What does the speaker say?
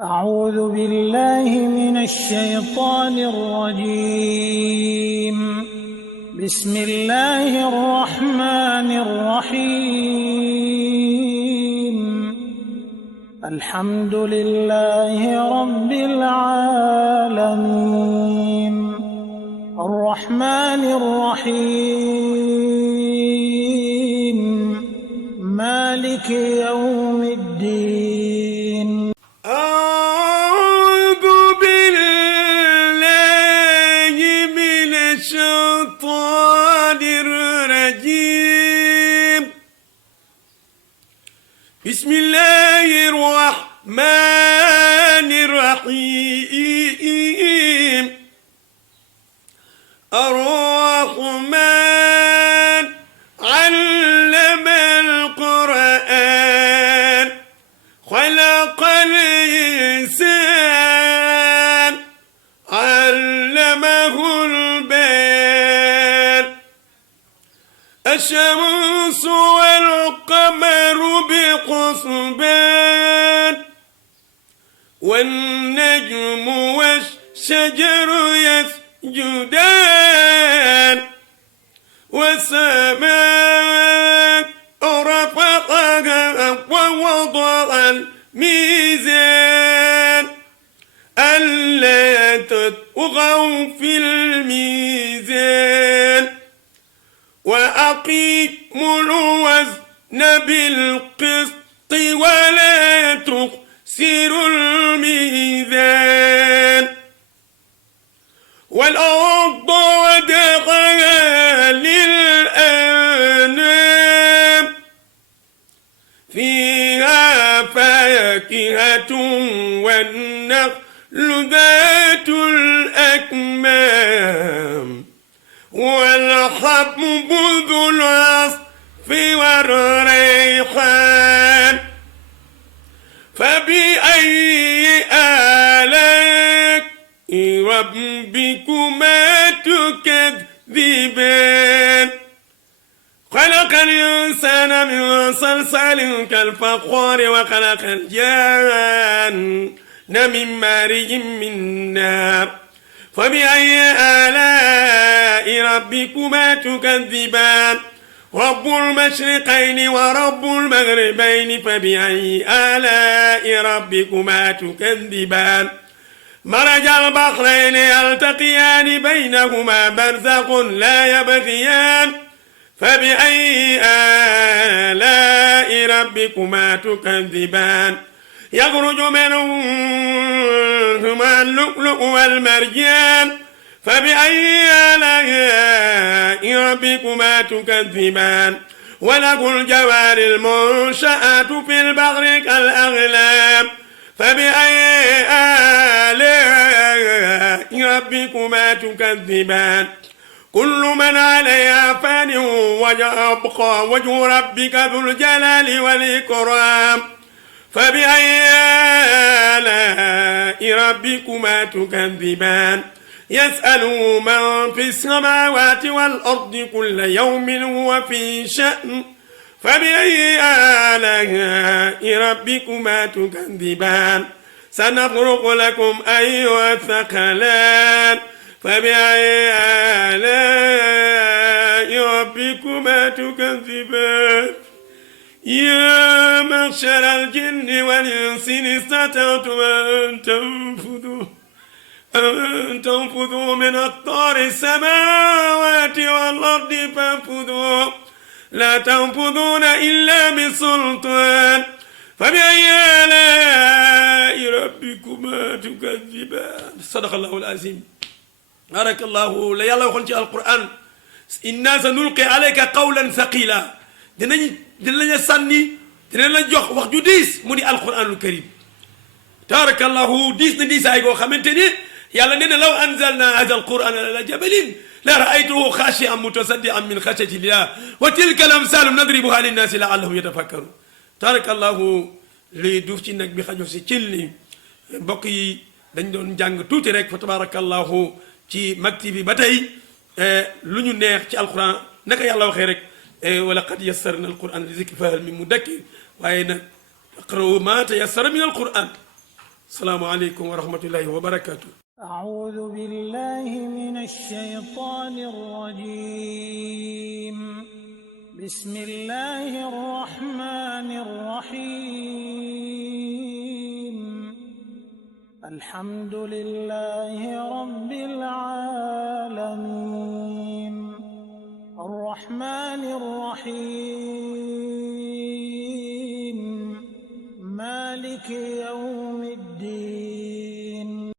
أعوذ بالله من الشيطان الرجيم. بسم الله الرحمن الرحيم. الحمد لله رب العالمين الرحمن الرحيم مالك يوم الدين. أعوذ بالله من الشيطان الرجيم. بسم الله الرحمن الرحيم. الرحمن علم القرآن خلق الإنسان علمه البيان. الشمس والقمر بحسبان والنجم والشجر يسجدان والسماء رفعها ووضع الميزان ألا تطغوا في الميزان وأقيموا الوزن بالقسط ولا تخسروا الميزان والأرض وضعها للأنام فيها فاكهة والنخل ذات الأكمام والحب ذو العصف والريحان. فبأي آلاء ربكما تكذبان. خلق الإنسان من صلصال كالفخار وخلق الجان من مارج من نار. فبأي آلاء ربكما تكذبان. رب المشرقين ورب المغربين فبأي آلاء ربكما تكذبان. مرج البحرين يلتقيان بينهما برزخ لا يبغيان. فبأي آلاء ربكما تكذبان. يخرج منهما اللؤلؤ والمرجان. فبأي آلاء ربكما تكذبان. وله الجوار المنشآت في البحر كالأعلام. فبأي آلاء ربكما تكذبان. كل من عليها فان ويبقى وجه ربك ذو الجلال والإكرام. فبأي آلاء ربكما تكذبان. يسأله من في السماوات والأرض كل يوم هو في شأن. فبأي آلاء ربكما تكذبان. سنفرغ لكم أيها الثقلان. فبأي آلاء ربكما تكذبان. يا معشر الجن والإنس إن استطعتم أن تنفذوا من أقطار السماوات والأرض فانفذوا لا تنفذون إلا بسلطان. فبأي آلاء ربكما تكذبان. صدق الله العظيم. بارك الله لا يلا يخون في القرآن إنا سنلقي عليك قولا ثقيلا. dinañ sànni dinañ la jox wax ju diis mu di alquranul karim. taarakallahu diis na diisaay goo xamante ni yàlla nee na law anzalna hada alquran ala jabalin la raaytuhu xaashian mutasaddian min xashyati llah wa tilka al amsalu nadribuha linnaasi laallahum yatafakkaru. taarakallahu lii duuf ci nag bi xajo si cin li mbokk yi dañ doon jàng tuuti rek fa tabaarakallahu ci makti bi ba tey lu ñu neex ci alquran naka yàlla waxee rek ولقد يسرنا القرآن للذكر فهل من مدكر وأين اقرأوا ما تيسر من القرآن salaamu aleykum wa rahmatullahi wa barakatuh. أعوذ بالله من الشيطان الرجيم بسم الله الرحمن الرحيم الحمد لله رب العالمين الرحمن الرحيم مالك يوم الدين